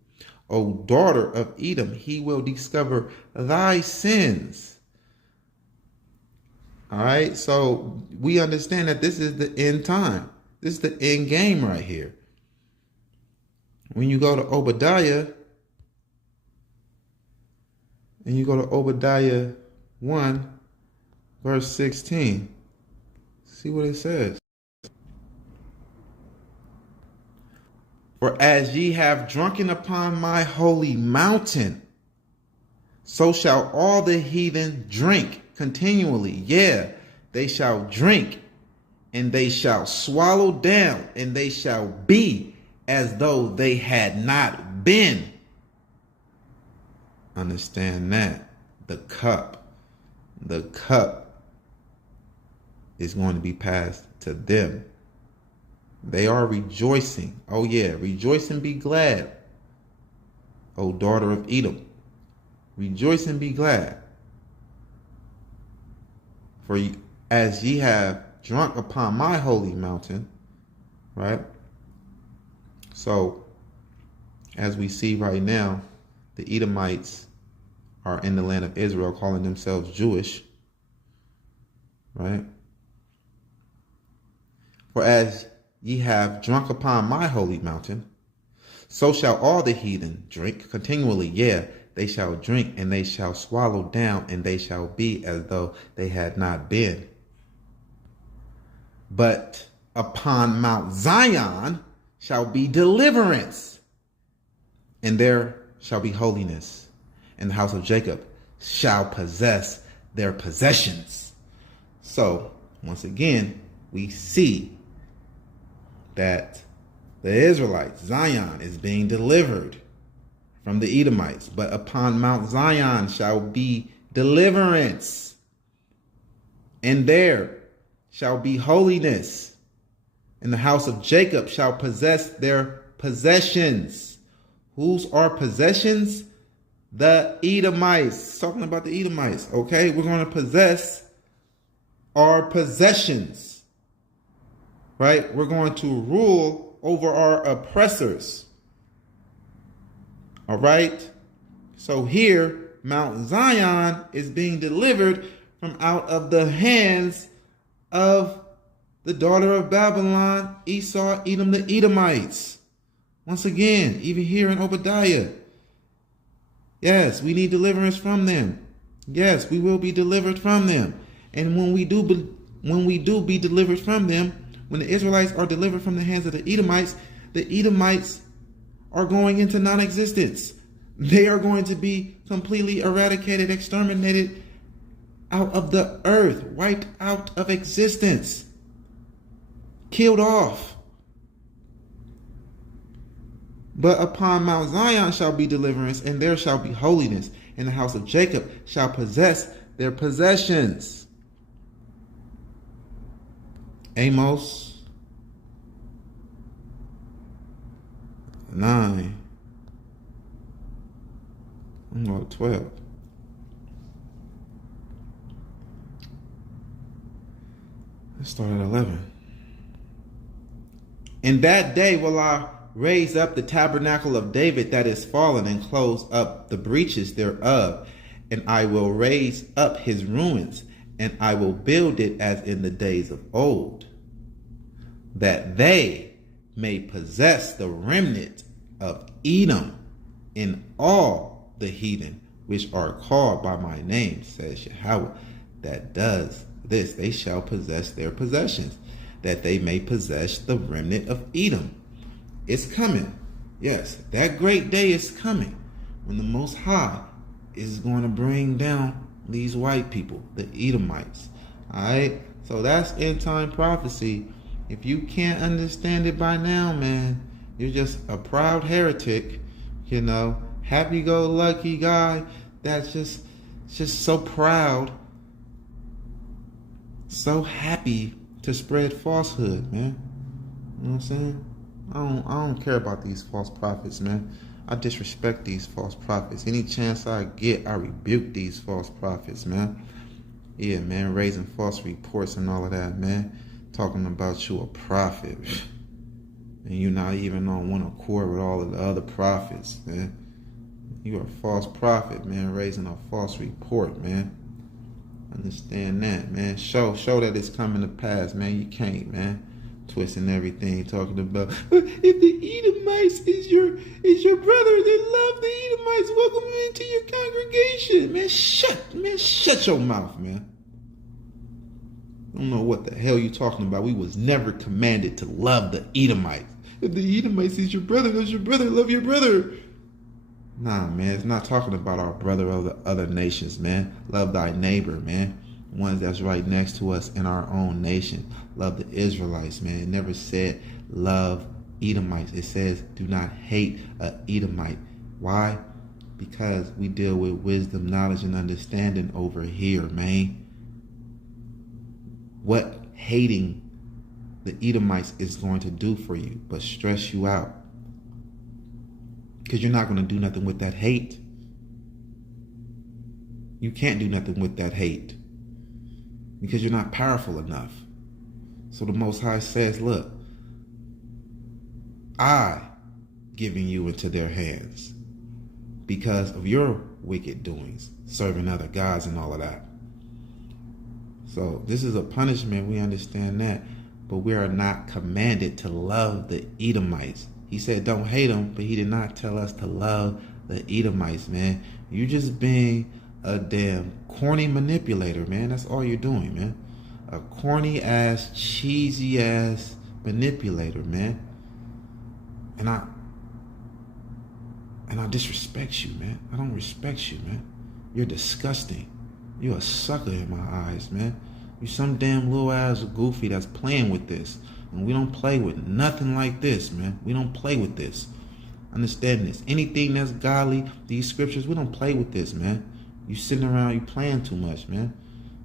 O daughter of Edom, he will discover thy sins. All right, so we understand that this is the end time. This is the end game right here. When you go to Obadiah, and you go to Obadiah 1, verse 16. See what it says. For as ye have drunken upon my holy mountain, so shall all the heathen drink continually. Yeah, they shall drink, and they shall swallow down, and they shall be as though they had not been. Understand that. The cup is going to be passed to them. They are rejoicing. Oh yeah, rejoice and be glad, O daughter of Edom. Rejoice and be glad. For as ye have drunk upon my holy mountain, right? So, as we see right now, the Edomites are in the land of Israel calling themselves Jewish, right? For as ye have drunk upon my holy mountain, so shall all the heathen drink continually. Yeah, they shall drink, and they shall swallow down, and they shall be as though they had not been. But upon Mount Zion shall be deliverance, and there shall be holiness, and the house of Jacob shall possess their possessions. So, once again, we see that the Israelites, Zion, is being delivered from the Edomites. But upon Mount Zion shall be deliverance, and there shall be holiness, and the house of Jacob shall possess their possessions. Whose are possessions? The Edomites. Talking about the Edomites. Okay, we're going to possess our possessions. Right? We're going to rule over our oppressors. All right? So here, Mount Zion is being delivered from out of the hands of the daughter of Babylon, Esau, Edom, the Edomites. Once again, even here in Obadiah. Yes, we need deliverance from them. Yes, we will be delivered from them. And when we do be delivered from them, when the Israelites are delivered from the hands of the Edomites are going into non-existence. They are going to be completely eradicated, exterminated out of the earth, wiped out of existence, killed off. But upon Mount Zion shall be deliverance, and there shall be holiness, and the house of Jacob shall possess their possessions. Amos 9. I'm going to 12. Let's start at 11. In that day will I raise up the tabernacle of David that is fallen, and close up the breaches thereof, and I will raise up his ruins, and I will build it as in the days of old, that they may possess the remnant of Edom in all the heathen which are called by my name, says Yahweh, that does this. They shall possess their possessions, that they may possess the remnant of Edom. It's coming. Yes, that great day is coming when the Most High is going to bring down these white people, the Edomites. All right? So that's end time prophecy. If you can't understand it by now, man, you're just a proud heretic, you know, happy-go-lucky guy that's just so proud, so happy to spread falsehood, man. You know what I'm saying? I don't care about these false prophets, man. I disrespect these false prophets. Any chance I get, I rebuke these false prophets, man. Yeah, man, raising false reports and all of that, man. Talking about you a prophet. And you're not even on one accord with all of the other prophets, man. You're a false prophet, man, raising a false report, man. Understand that, man. Show that it's coming to pass, man. You can't, man. Twisting everything, talking about if the Edomites is your brother, then love the Edomites. Welcome them into your congregation, man. Shut your mouth, man. I don't know what the hell you talking about. We was never commanded to love the Edomites. If the Edomites is your brother, that's your brother. Love your brother. Nah, man, it's not talking about our brother of the other nations, man. Love thy neighbor, man. Ones that's right next to us in our own nation. Love the Israelites, man. It never said love Edomites. It says do not hate a Edomite. Why? Because we deal with wisdom, knowledge, and understanding over here, man. What hating the Edomites is going to do for you but stress you out. Because you're not going to do nothing with that hate. You can't do nothing with that hate. Because you're not powerful enough. So the Most High says, look, I giving you into their hands because of your wicked doings, serving other gods and all of that. So this is a punishment, we understand that, but we are not commanded to love the Edomites. He said don't hate them, but he did not tell us to love the Edomites, man. You're just being a damn corny manipulator, man. That's all you're doing, man. A corny ass, cheesy ass manipulator, man. And I disrespect you, man. I don't respect you, man. You're disgusting. You're a sucker in my eyes, man. You're some damn little ass goofy that's playing with this. And we don't play with nothing like this, man. We don't play with this. Understand this. Anything that's godly, these scriptures, we don't play with this, man. You sitting around, you playing too much, man.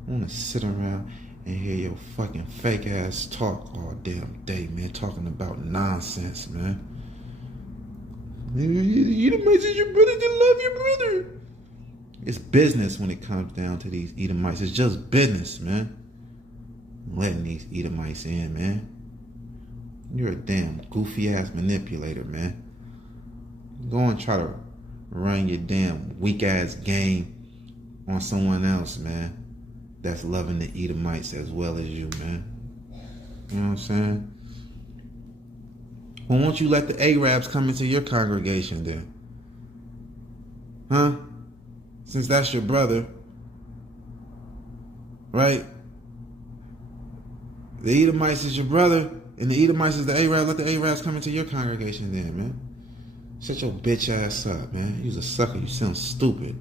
I want to sit around and hear your fucking fake ass talk all damn day, man. Talking about nonsense, man. Edomites is your brother, then love your brother. It's business when it comes down to these Edomites. It's just business, man. Letting these Edomites in, man. You're a damn goofy ass manipulator, man. Go and try to run your damn weak ass game on someone else, man, that's loving the Edomites as well as you, man. You know what I'm saying? Well, won't you let the Arabs come into your congregation then? Huh? Since that's your brother, right? The Edomites is your brother, and the Edomites is the Arabs. Let the Arabs come into your congregation then, man. Shut your bitch ass up, man. You's a sucker. You sound stupid.